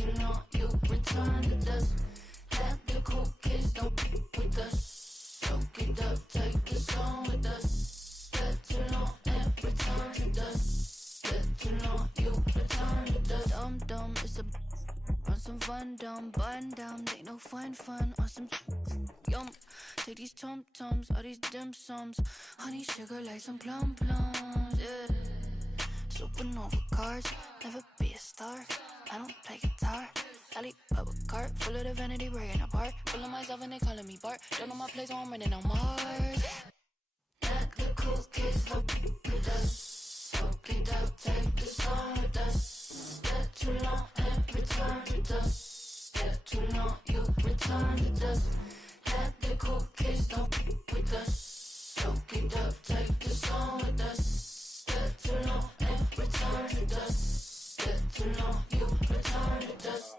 too long, you return to dust. Let the cool kids don't with us. Soak it up, take the song with us. Step too long and return to dust. Step too long, you return to dust. Dumb dumb, it's a on some fun dumb, button down, ain't no fun on some yum. Take these tum-tums, all these dim sums, honey sugar like some plum plums, yeah. Supernova cards, never be a star. I don't play guitar. Alley bubble cart, full of the vanity, breaking apart. Full of myself and they calling me Bart. Don't know my place, so I'm running on Mars. Let the cool kids hope with us. Soak it up, take the song with us. Step too long and return to dust. Step too long, you return to dust. Let the cool kids don't with us. Soak it up, take the song with us. Step too long and return to dust. Step too long, you return to dust.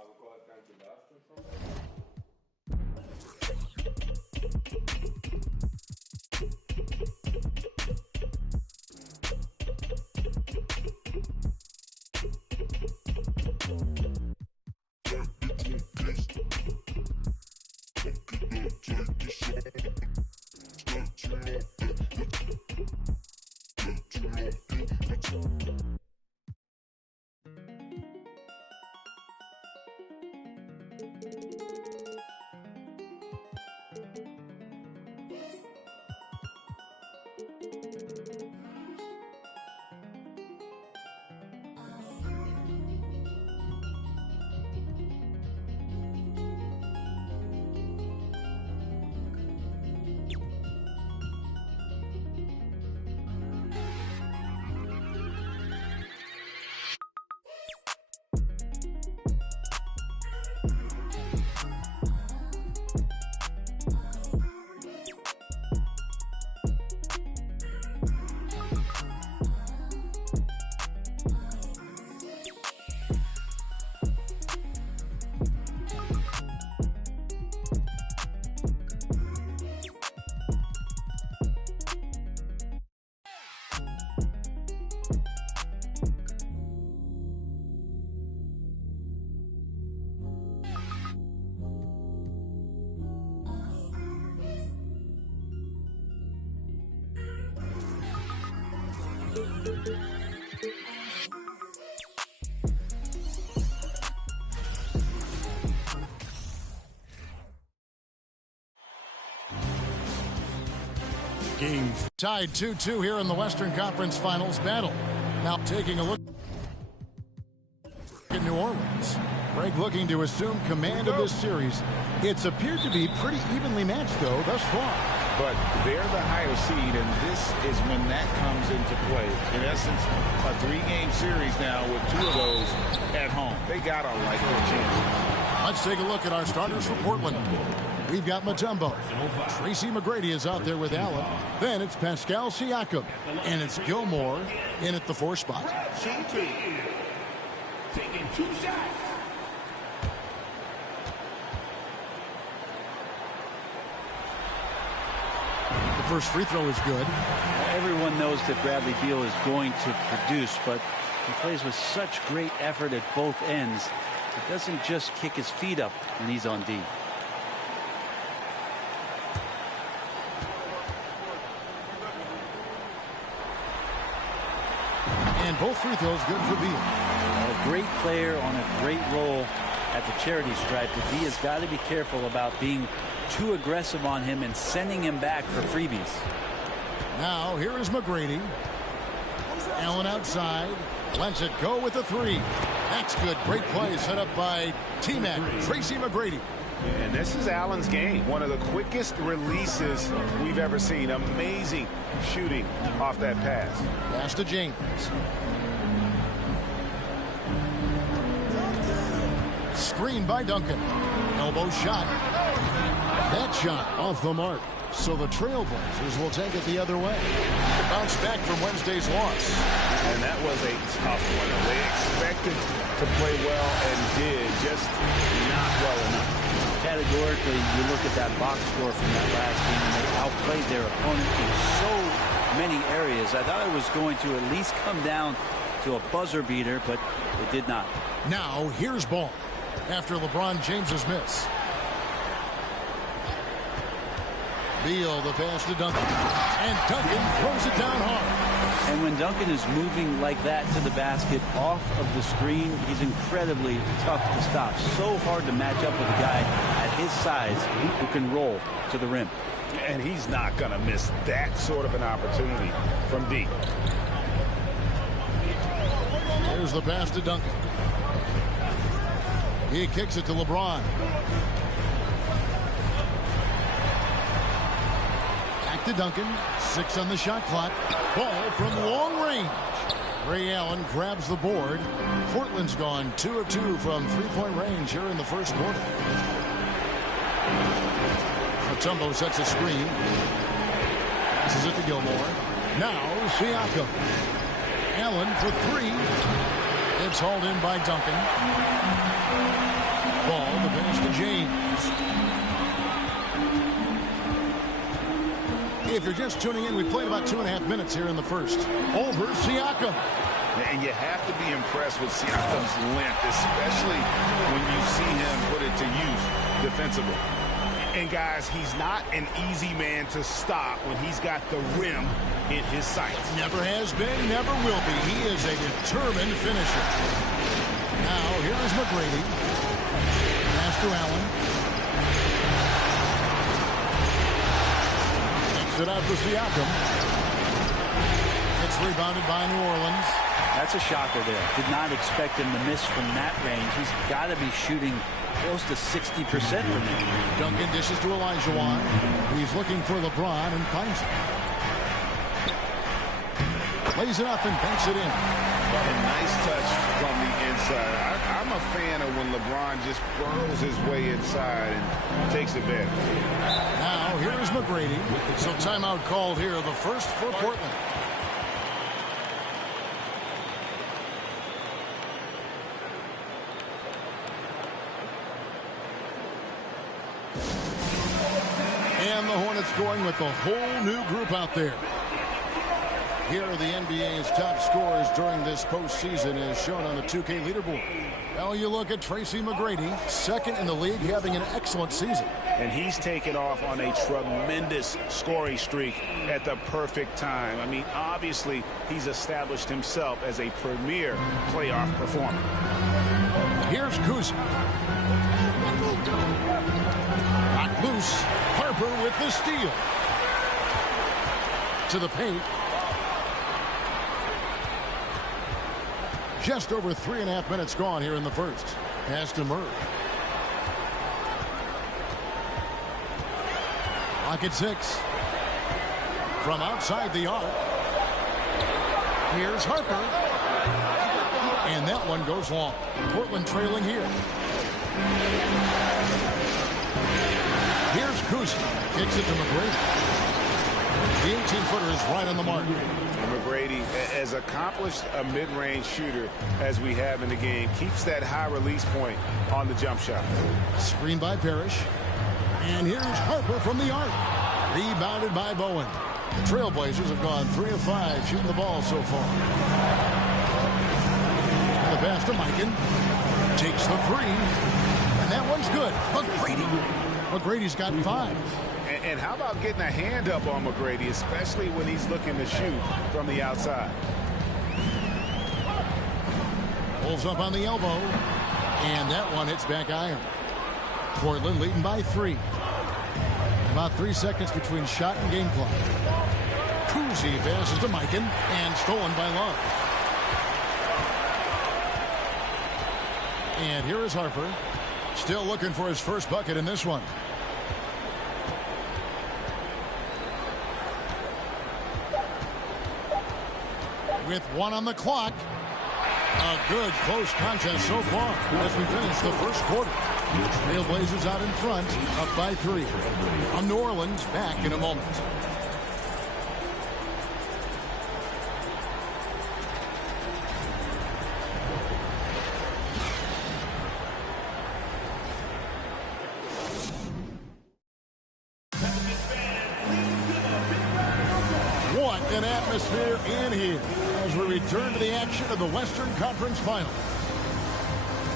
Game tied 2-2 here in the Western Conference Finals battle. Now taking a look at New Orleans. Greg looking to assume command of this series. It's appeared to be pretty evenly matched, though, thus far. But they're the higher seed, and this is when that comes into play. In essence, a three-game series now with two of those at home. They got a likely chance. Let's take a look at our starters for Portland. We've got Mutombo. Tracy McGrady is out there with Allen. Then it's Pascal Siakam. And it's Gilmore in at the 4 spot. Taking 2 shots. The first free throw is good. Everyone knows that Bradley Beal is going to produce, but he plays with such great effort at both ends. He doesn't just kick his feet up when he's on D. And both free throws good for Beal. A great player on a great role at the charity stripe. But D has got to be careful about being too aggressive on him and sending him back for freebies. Now here is McGrady. Allen outside. Lets it go with the 3. That's good. Great play set up by T-Mac, Tracy McGrady. And this is Allen's game. One of the quickest releases we've ever seen. Amazing shooting off that pass. Pass to James. Screen by Duncan. Elbow shot. That shot off the mark. So the Trailblazers will take it the other way. Bounce back from Wednesday's loss. And that was a tough one. They expected to play well and did, just not well enough. Categorically, you look at that box score from that last game, and they outplayed their opponent in so many areas. I thought it was going to at least come down to a buzzer beater, but it did not. Now, here's Ball. after LeBron James's miss. Beal, the pass to Duncan. And Duncan throws it down hard. And when Duncan is moving like that to the basket off of the screen, he's incredibly tough to stop. So hard to match up with a guy at his size who can roll to the rim. And he's not going to miss that sort of an opportunity from deep. Here's the pass to Duncan. He kicks it to LeBron. Back to Duncan. 6 on the shot clock. Ball from long range. Ray Allen grabs the board. Portland's gone 2 of 2 from three-point range here in the first quarter. Mutombo sets a screen. Passes it to Gilmore. Now Siakam. Allen for 3. It's hauled in by Duncan. Ball, the pass to James. If you're just tuning in, we played about 2.5 minutes here in the first. Over Siakam. And you have to be impressed with Siakam's length, especially when you see him put it to use defensively. And guys, he's not an easy man to stop when he's got the rim in his sights. Never has been, never will be. He is a determined finisher. Now, here is McGrady. Pass to Allen. Takes it out for Siakam. It's rebounded by New Orleans. That's a shocker there. Did not expect him to miss from that range. He's got to be shooting close to 60% from him. Duncan dishes to Olajuwon. He's looking for LeBron and finds it. Lays it up and banks it in. A nice touch from the inside. I'm a fan of when LeBron just burrows his way inside and takes advantage. Now, here is McGrady. So timeout called here, the first for Portland. And the Hornets going with a whole new group out there. Here are the NBA's top scorers during this postseason as shown on the 2K leaderboard. Well, you look at Tracy McGrady, second in the league, having an excellent season. And he's taken off on a tremendous scoring streak at the perfect time. I mean, obviously, he's established himself as a premier playoff performer. Here's Kuz. Knocked loose. Harper with the steal. To the paint. Just over 3.5 minutes gone here in the first. Pass to Murray. Clock at 6. From outside the arc. Here's Harper. And that one goes long. Portland trailing here. Here's Kuz. Kicks it to McGrady. The 18-footer is right on the mark. McGrady, as accomplished a mid-range shooter as we have in the game, keeps that high release point on the jump shot. Screen by Parrish. And here's Harper from the arc. Rebounded by Bowen. The Trailblazers have gone 3 of 5 shooting the ball so far. And the pass to Mikan. Takes the 3. And that one's good. McGrady's got 5. And how about getting a hand up on McGrady, especially when he's looking to shoot from the outside. Pulls up on the elbow. And that one hits back iron. Portland leading by 3. About 3 seconds between shot and game clock. Kuzi passes to Mikan and stolen by Love. And here is Harper. Still looking for his first bucket in this one. With 1 on the clock. A good close contest so far as we finish the first quarter. Trailblazers out in front, up by 3. I'm New Orleans, back in a moment. What an atmosphere in here as we return to the action of the Western Conference Final.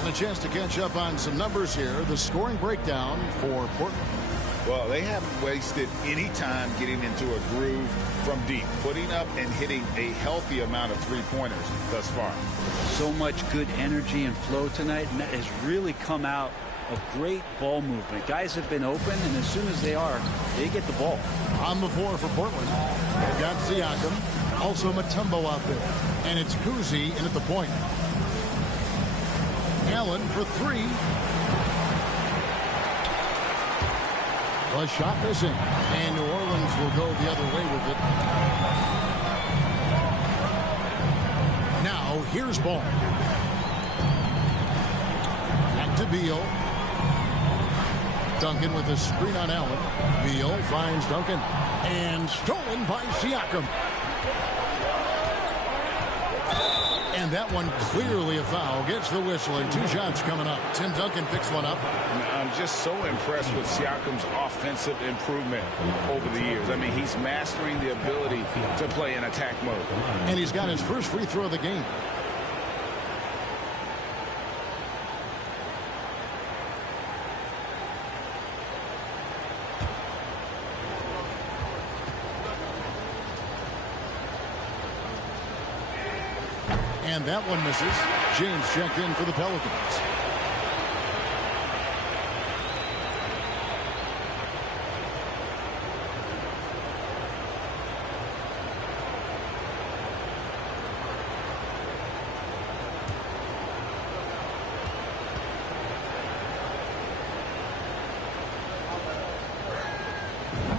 And a chance to catch up on some numbers here. The scoring breakdown for Portland. Well, they haven't wasted any time getting into a groove from deep, putting up and hitting a healthy amount of three-pointers thus far. So much good energy and flow tonight, and that has really come out of great ball movement. Guys have been open, and as soon as they are, they get the ball. On the floor for Portland, they've got Siakam, also Mutombo out there, and it's Kuzi in at the point. Allen for three. A shot missing, and New Orleans will go the other way with it. Now here's ball. Back to Beal. Duncan with a screen on Allen. Beal finds Duncan, and stolen by Siakam. And that one clearly a foul. Gets the whistle, and 2 shots coming up. Tim Duncan picks one up. I'm just so impressed with Siakam's offensive improvement over the years. I mean, he's mastering the ability to play in attack mode. And he's got his first free throw of the game. And that one misses. James checked in for the Pelicans.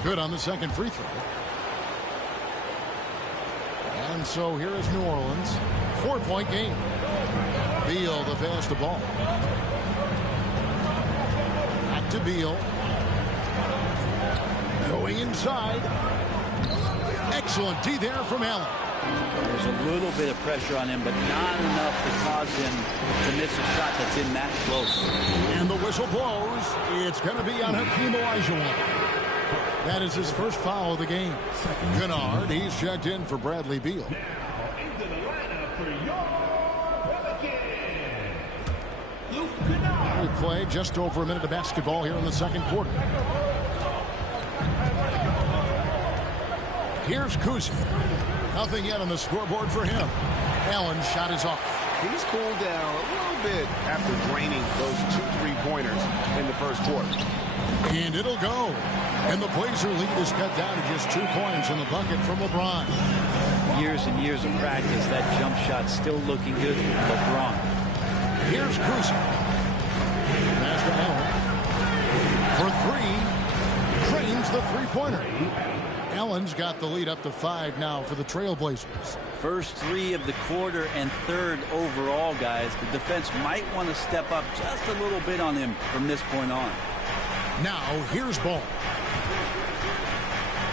Good on the second free throw. And so here is New Orleans. 4-point game. Beal the pass the ball. Back to Beal. Going inside. Excellent D there from Allen. There's a little bit of pressure on him, but not enough to cause him to miss a shot that's in that close. And the whistle blows. It's going to be on Hakeem Olajuwon. That is his first foul of the game. Kennard, he's checked in for Bradley Beal. We play just over a minute of basketball here in the second quarter. Here's Kuzi. Nothing yet on the scoreboard for him. Allen's shot is off. He's cooled down a little bit after draining those 2 3-pointers in the first quarter. And it'll go. And the Blazer lead is cut down to just 2 points in the bucket from LeBron. Years and years of practice, that jump shot still looking good for LeBron. Here's Kuzi. Pass to Allen. For 3. Trains the three-pointer. Allen's got the lead up to 5 now for the Trailblazers. First 3 of the quarter and 3rd overall, guys. The defense might want to step up just a little bit on him from this point on. Now here's ball.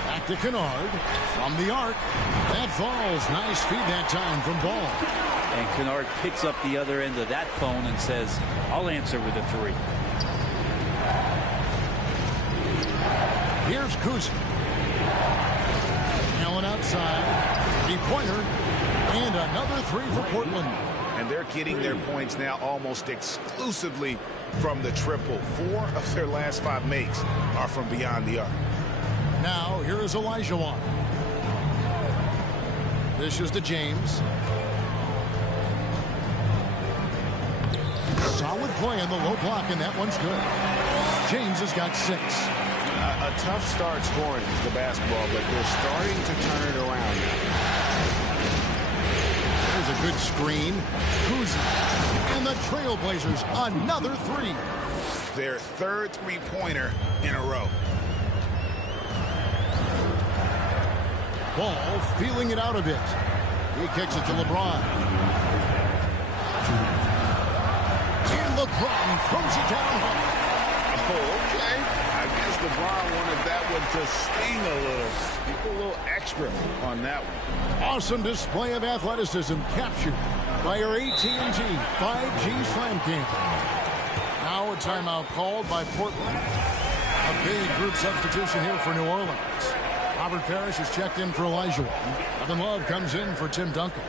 Back to Kennard from the arc. That falls. Nice feed that time from Ball. And Kennard picks up the other end of that phone and says, I'll answer with a 3. Here's Kuzi. Allen outside. Three-pointer. And another 3 for Portland. And they're getting their points now almost exclusively from the triple. 4 of their last 5 makes are from beyond the arc. Now here is Olajuwon. This is to James. Solid play in the low block, and that one's good. James has got 6. A tough start scoring the basketball, but they're starting to turn it around now. There's a good screen. Kuzi. And the Trailblazers, another 3. Their 3rd three-pointer in a row. Ball feeling it out a bit. He kicks it to LeBron. And LeBron throws it down hard. Oh, okay. I guess LeBron wanted that one to sting a little. Keep a little extra on that one. Awesome display of athleticism captured by our AT&T 5G Slam Camp. Now a timeout called by Portland. A big group substitution here for New Orleans. Robert Parrish is checked in for Olajuwon. Evan Love comes in for Tim Duncan.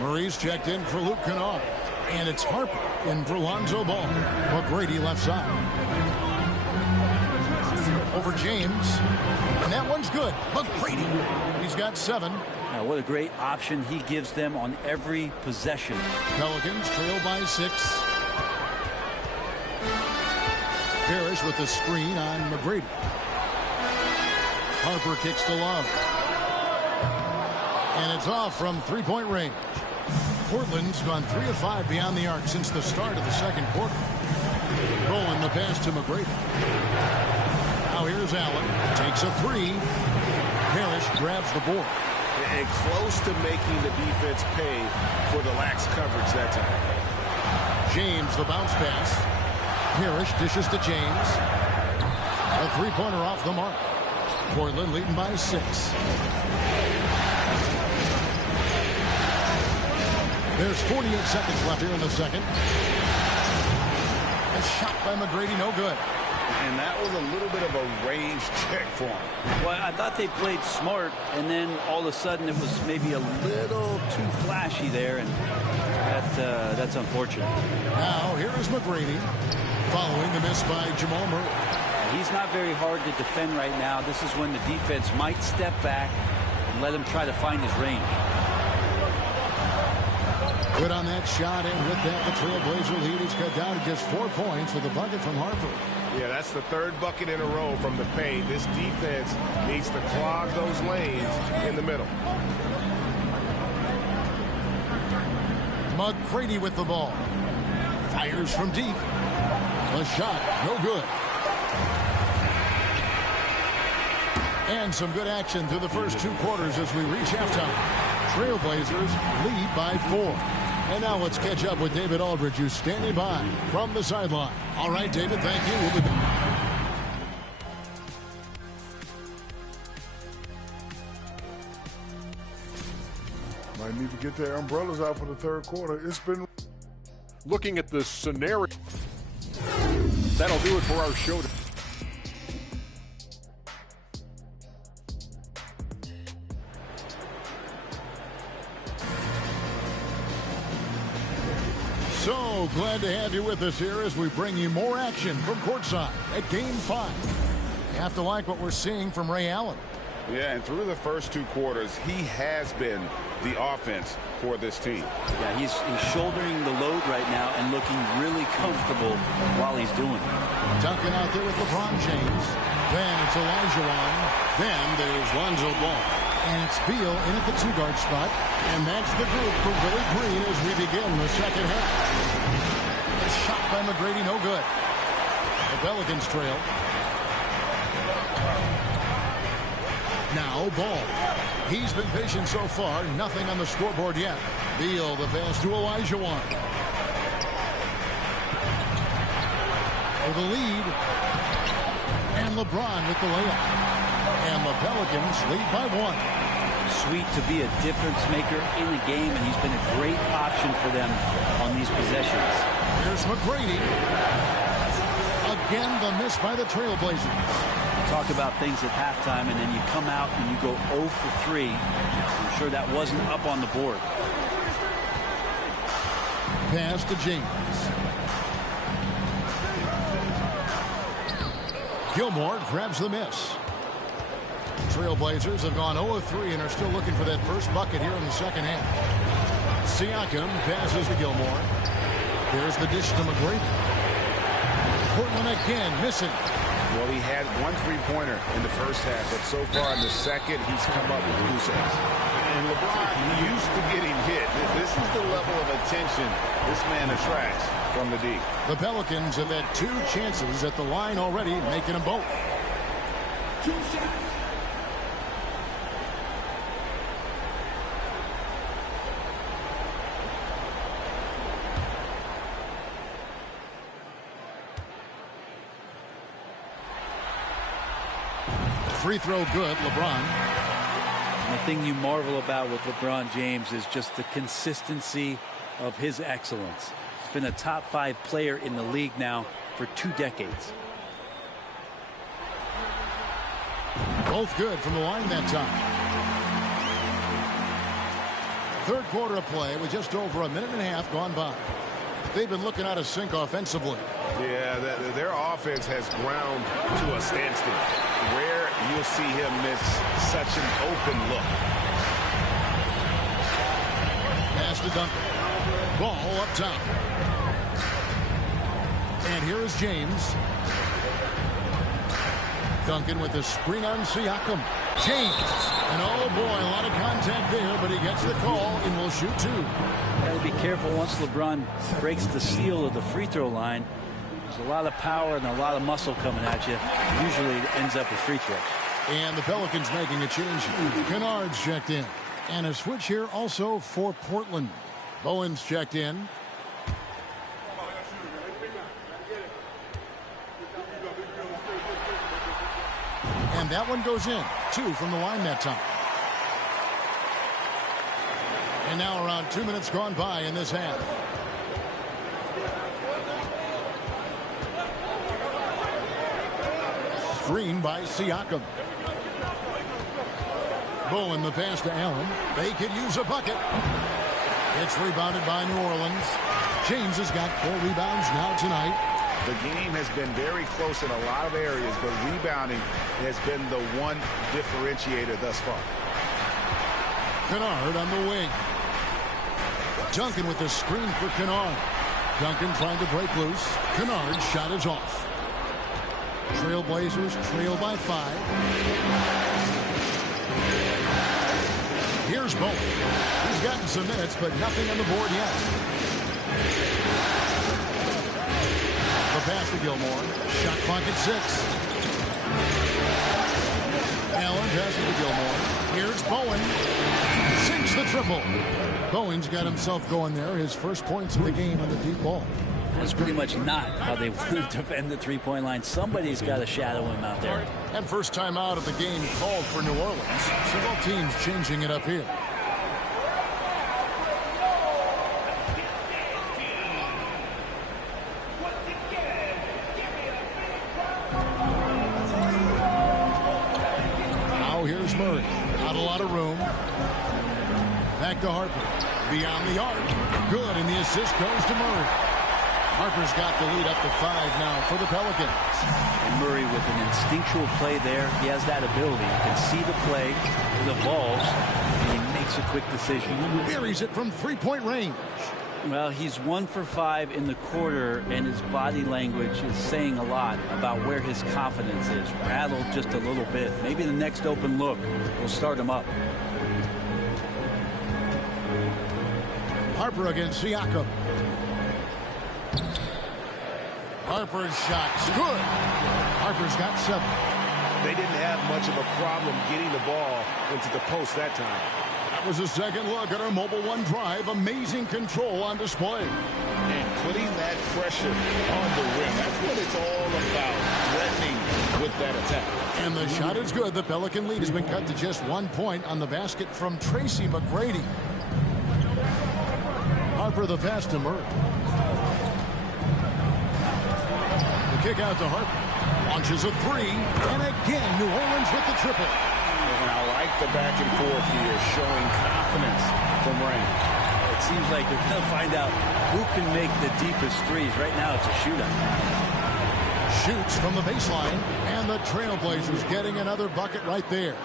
Murray's checked in for Luke Kennard. And it's Harper in for Lonzo Ball. McGrady left side. Over James. And that one's good. McGrady. He's got 7. Now, what a great option he gives them on every possession. Pelicans trail by 6. Parrish with the screen on McGrady. Harper kicks to Love. And it's off from three-point range. Portland's gone 3 of 5 beyond the arc since the start of the second quarter. Rolling the pass to McGrady. Now here's Allen. Takes a 3. Parrish grabs the board. And close to making the defense pay for the lax coverage that time. James, the bounce pass. Parrish dishes to James. A three-pointer off the mark. Portland leading by 6. There's 48 seconds left here in the second. A shot by McGrady, no good. And that was a little bit of a range check for him. Well, I thought they played smart, and then all of a sudden it was maybe a little too flashy there, and that's unfortunate. Now here is McGrady following the miss by Jamal Murray. He's not very hard to defend right now. This is when the defense might step back and let him try to find his range. Good on that shot, and with that, the Trailblazer lead is cut down to just 4 points with a bucket from Harper. Yeah, that's the 3rd bucket in a row from the paint. This defense needs to clog those lanes in the middle. McGrady with the ball. Fires from deep. A shot, no good. And some good action through the first 2 quarters as we reach halftime. Trailblazers lead by 4. And now let's catch up with David Aldridge, who's standing by from the sideline. All right, David, thank you. We'll be back. Might need to get their umbrellas out for the 3rd quarter. It's been looking at the scenario. That'll do it for our show. So glad to have you with us here as we bring you more action from courtside at Game 5. You have to like what we're seeing from Ray Allen. Yeah, and through the first 2 quarters, he has been the offense for this team. Yeah, he's shouldering the load right now and looking really comfortable while he's doing it. Duncan out there with LeBron James. Then it's Olajuwon. Then there's Lonzo Ball. And it's Beal in at the 2-guard spot. And that's the group for Willie Green as we begin the second half. A shot by McGrady, no good. The Pelicans trail. Now Ball. He's been patient so far. Nothing on the scoreboard yet. Beal, the pass to Olajuwon. For the lead. And LeBron with the layup. And the Pelicans lead by 1. Sweet to be a difference maker in the game, and he's been a great option for them on these possessions. Here's McGrady. Again, the miss by the Trailblazers. Talk about things at halftime, and then you come out and you go 0 for 3. I'm sure that wasn't up on the board. Pass to James. Gilmore grabs the miss. Trailblazers have gone 0 of 3 and are still looking for that first bucket here in the second half. Siakam passes to Gilmore. There's the dish to McGrady. Portland again missing. Well, he had 1 3-pointer in the first half, but so far in the second, he's come up with loose ends. And LeBron, he used to getting hit. This is the level of attention this man attracts from the D. The Pelicans have had 2 chances at the line already, making them both. 2 shots. Free throw good, LeBron. And the thing you marvel about with LeBron James is just the consistency of his excellence. He's been a top 5 player in the league now for 2 decades. Both good from the line that time. 3rd quarter of play with just over a minute and a half gone by. They've been looking out of sync offensively. Yeah, their offense has ground to a standstill. Rare you'll see him miss such an open look. Pass to Duncan. Ball up top. And here is James. Duncan with the screen on Siakam. James. And oh boy, a lot of contact there, but he gets the call and will shoot two. Got to be careful once LeBron breaks the seal of the free throw line. There's a lot of power and a lot of muscle coming at you. Usually it ends up with free throws. And the Pelicans making a change. Kennard's checked in. And a switch here also for Portland. Bowen's checked in. And that one goes in. 2 from the line that time. And now around 2 minutes gone by in this half. Screen by Siakam. Bowen the pass to Allen. They could use a bucket. It's rebounded by New Orleans. James has got 4 rebounds now tonight. The game has been very close in a lot of areas, but rebounding has been the one differentiator thus far. Kennard on the wing. Duncan with the screen for Kennard. Duncan trying to break loose. Kennard's shot is off. Trailblazers trail by 5. Here's Bowen. He's gotten some minutes, but nothing on the board yet. The pass to Gilmore. Shot clock at 6. Allen passing to Gilmore. Here's Bowen. Sinks the triple. Bowen's got himself going there. His first points of the game on the deep ball. That's pretty much not how they want to defend the three-point line. Somebody's got to shadow him out there. And first time out of the game called for New Orleans. So both teams changing it up here. Now here's Murray. Not a lot of room. Back to Harper. Beyond the arc. Good, and the assist goes to Murray. Harper's got the lead up to 5 now for the Pelicans. And Murray with an instinctual play there. He has that ability. You can see the play. It evolves. And he makes a quick decision. Buries it from 3-point range. Well, he's 1 for 5 in the quarter, and his body language is saying a lot about where his confidence is. Rattled just a little bit. Maybe the next open look will start him up. Harper against Siakam. Harper's shot's good. Harper's got 7. They didn't have much of a problem getting the ball into the post that time. That was a second look at our Mobile One drive. Amazing control on display. And putting that pressure on the rim. That's what it's all about. Threatening with that attack. And the shot is good. The Pelican lead has been cut to just 1 point on the basket from Tracy McGrady. Harper the pass to Murray. Kick out to Harper. Launches a 3. And again, New Orleans with the triple. And I like the back and forth here, showing confidence from Rain. It seems like they're going to find out who can make the deepest threes. Right now, it's a shootout. Shoots from the baseline. And the Trailblazers getting another bucket right there.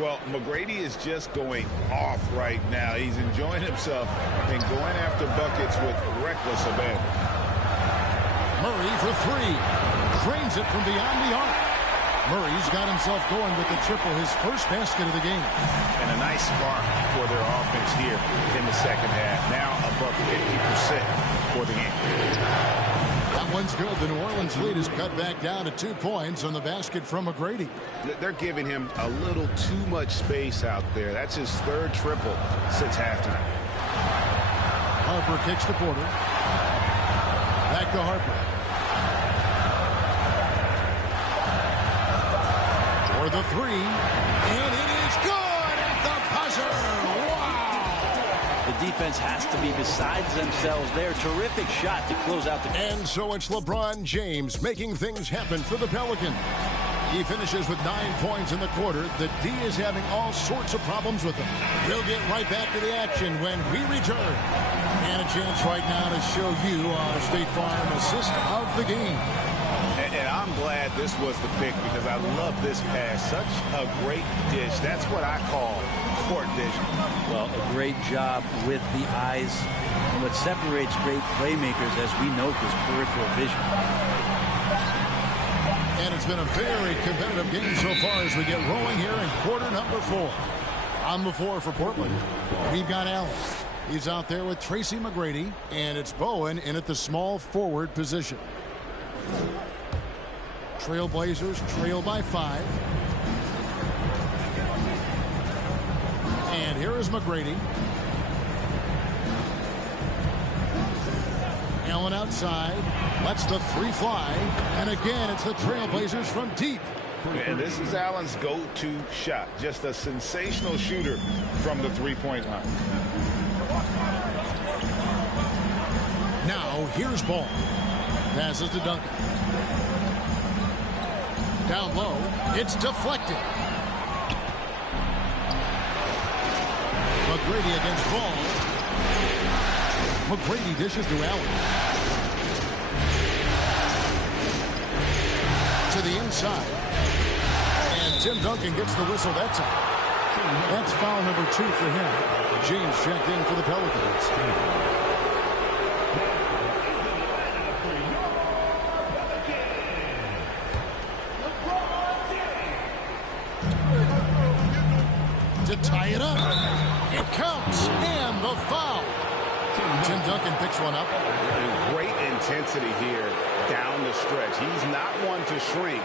Well, McGrady is just going off right now. He's enjoying himself and going after buckets with reckless abandon. Murray for 3. Drains it from beyond the arc. Murray's got himself going with the triple, his first basket of the game. And a nice spark for their offense here in the second half. Now above 50% for the game. That one's good. The New Orleans lead is cut back down to 2 points on the basket from McGrady. They're giving him a little too much space out there. That's his 3rd triple since halftime. Harper kicks to Porter. Back to Harper. For the 3. And it is good at the buzzer. Wow! The defense has to be besides themselves there. Terrific shot to close out the game. And so it's LeBron James making things happen for the Pelicans. He finishes with 9 points in the quarter. The D is having all sorts of problems with him. We'll get right back to the action when we return. And a chance right now to show you our State Farm assist of the game. And I'm glad this was the pick because I love this pass. Such a great dish. That's what I call court vision. Well, a great job with the eyes. And what separates great playmakers, as we note, is peripheral vision. And it's been a very competitive game so far as we get rolling here in quarter number 4. On the floor for Portland, we've got Allen. He's out there with Tracy McGrady, and it's Bowen in at the small forward position. Trailblazers trail by 5. And here is McGrady. Allen outside, lets the 3 fly, and again it's the Trailblazers from deep. And this is Allen's go-to shot. Just a sensational shooter from the three-point line. Now here's Ball. Passes to Duncan. Down low, it's deflected. McGrady against Ball. McGrady dishes to Allen. To the inside. And Tim Duncan gets the whistle that time. That's foul number 2 for him. James checked in for the Pelicans. To tie it up. It counts. And the foul. Tim Duncan picks one up. Great intensity here down the stretch. He's not one to shrink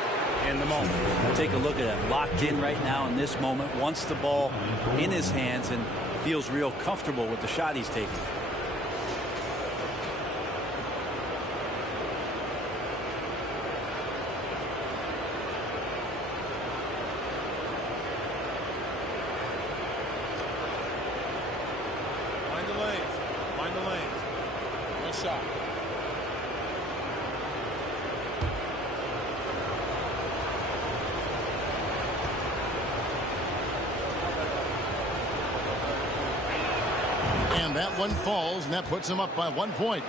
in the moment. Now take a look at that. Locked in right now in this moment. Wants the ball in his hands and feels real comfortable with the shot he's taking. Find the lanes. Find the lanes. One shot. And that one falls, and that puts him up by 1 point.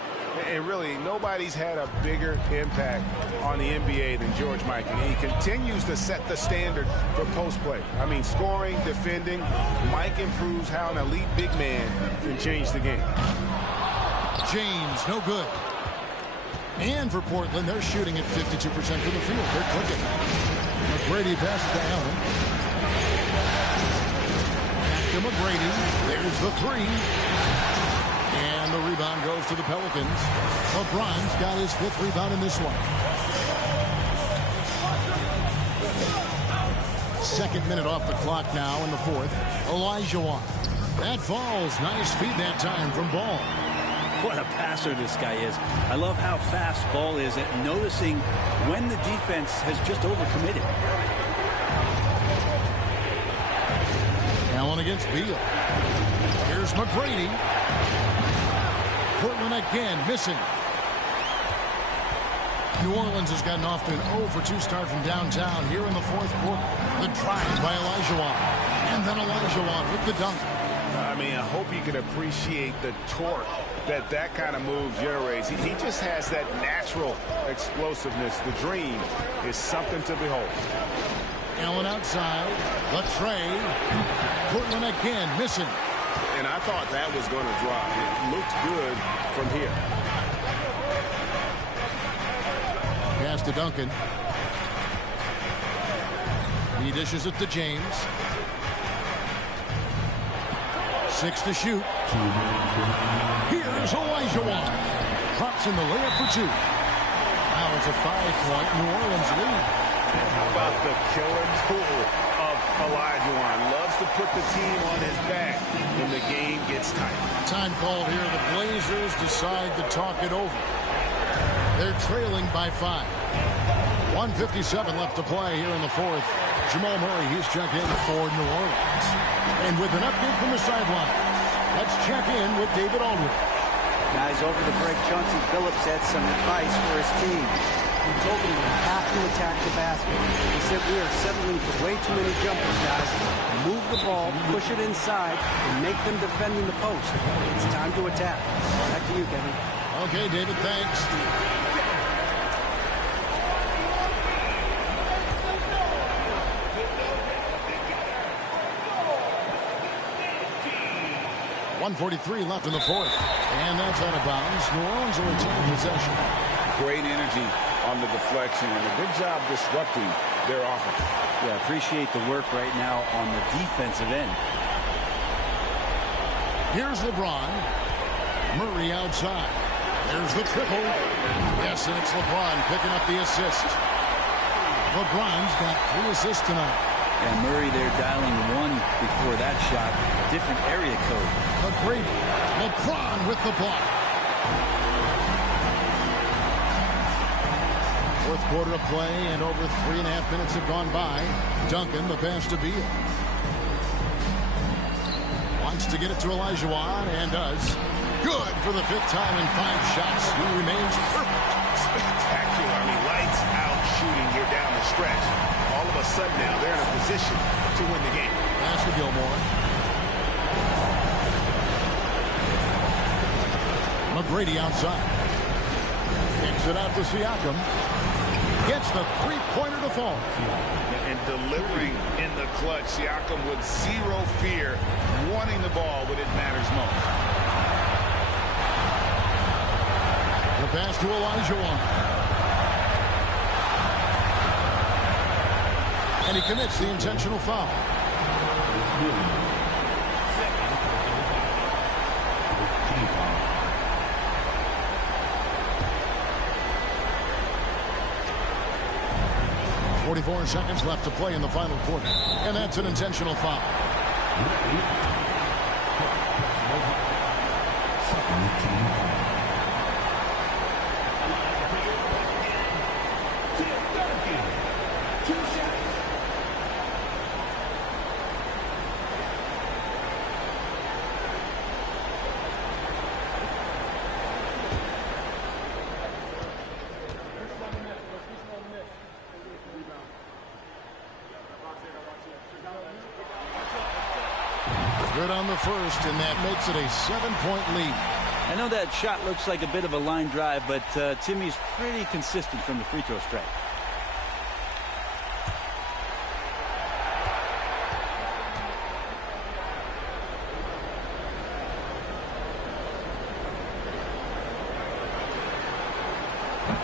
And really, nobody's had a bigger impact on the NBA than George Mikan. He continues to set the standard for post play. I mean, scoring, defending. Mike improves how an elite big man can change the game. James, no good. And for Portland, they're shooting at 52% from the field. They're clicking. McGrady passes to Allen. Back to McGrady. There's the 3. And the rebound goes to the Pelicans. LeBron's got his 5th rebound in this one. 2nd minute off the clock now in the 4th. Olajuwon. That falls. Nice feed that time from Ball. What a passer this guy is. I love how fast Ball is at noticing when the defense has just overcommitted. Allen against Beal. Here's McGrady. Portland again missing. New Orleans has gotten off to an 0 for 2 start from downtown here in the 4th quarter. The drive by Olajuwon. And then Olajuwon with the dunk. I mean, I hope you can appreciate the torque that kind of move generates. He just has that natural explosiveness. The dream is something to behold. Allen outside. The tray. Portland again missing. And I thought that was going to drop. It looked good from here. Pass to Duncan. He dishes it to James. 6 to shoot. Here's Olajuwon. Drops in the layup for 2. Now it's a 5-point New Orleans lead. How about the killer tool of Olajuwon? Loves to put the team on his back when the game gets tight. Time called here. The Blazers decide to talk it over. They're trailing by 5. 1:57 left to play here in the 4th. Jamal Murray, he's checked in for New Orleans. And with an update from the sideline, let's check in with David Aldridge. Guys, over the break, Chauncey Billups had some advice for his team. We told them we have to attack the basket. We said we are settling for way too many jumpers, guys. Move the ball, push it inside, and make them defending the post. It's time to attack. Back to you, Kevin. Okay, David, thanks. .143 left in the fourth. And that's out of bounds. New Orleans will retain possession. Great energy on the deflection and a good job disrupting their offense. Yeah, appreciate the work right now on the defensive end. Here's LeBron. Murray outside. There's the triple. Yes, and it's LeBron picking up the assist. LeBron's got 3 assists tonight. And Murray there dialing 1 before that shot. Different area code. McGrady. LeBron with the block. Fourth quarter of play, and over 3.5 minutes have gone by. Duncan, the pass to Beal. Wants to get it to Olajuwon, and does. Good for the 5th time in 5 shots. He remains perfect. Spectacular. I mean, lights out shooting here down the stretch. All of a sudden now they're in a position to win the game. Pass to Gilmore. McGrady outside. Kicks it out to Siakam. Gets the 3-pointer to fall. And delivering in the clutch, Siakam with zero fear, wanting the ball when it matters most. The pass to Olajuwon. And he commits the intentional foul. 44 seconds left to play in the final quarter. And that's an intentional foul. Good on the first, and that makes it a 7-point lead. I know that shot looks like a bit of a line drive, but Timmy's pretty consistent from the free throw stripe.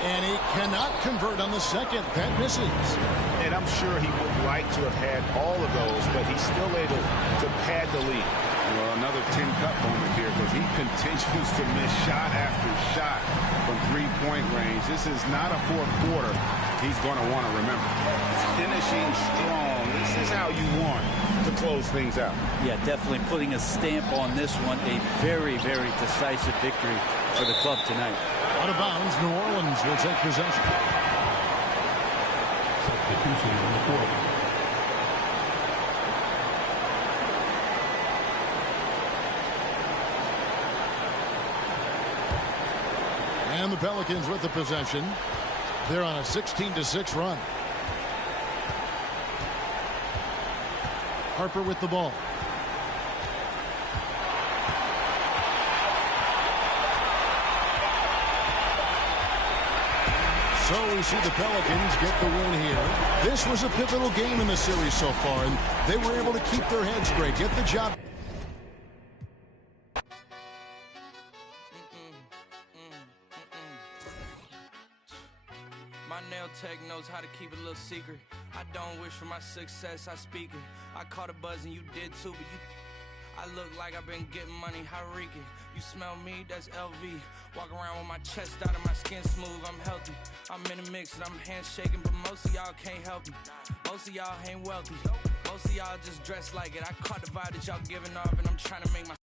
And he cannot convert on the second. That misses. And I'm sure he would like to have had all of those, but he's still able to pad the lead. Well, another 10-cup moment here because he continues to miss shot after shot from three-point range. This is not a fourth quarter he's going to want to remember. Finishing strong. This is how you want to close things out. Yeah, definitely putting a stamp on this one. A very, very decisive victory for the club tonight. Out of bounds, New Orleans will take possession. Substitution in the court. And the Pelicans with the possession. They're on a 16-6 run. Harper with the ball. So we see the Pelicans get the win here. This was a pivotal game in the series so far, and they were able to keep their heads straight, get the job. My nail tech knows how to keep a little secret. I don't wish for my success, I speak it. I caught a buzz and you did too, but I look like I've been getting money, how reek it. You smell me, that's LV. Walk around with my chest out and my skin smooth, I'm healthy. I'm in a mix and I'm handshaking, but most of y'all can't help me. Most of y'all ain't wealthy. Most of y'all just dress like it. I caught the vibe that y'all giving off and I'm trying to make my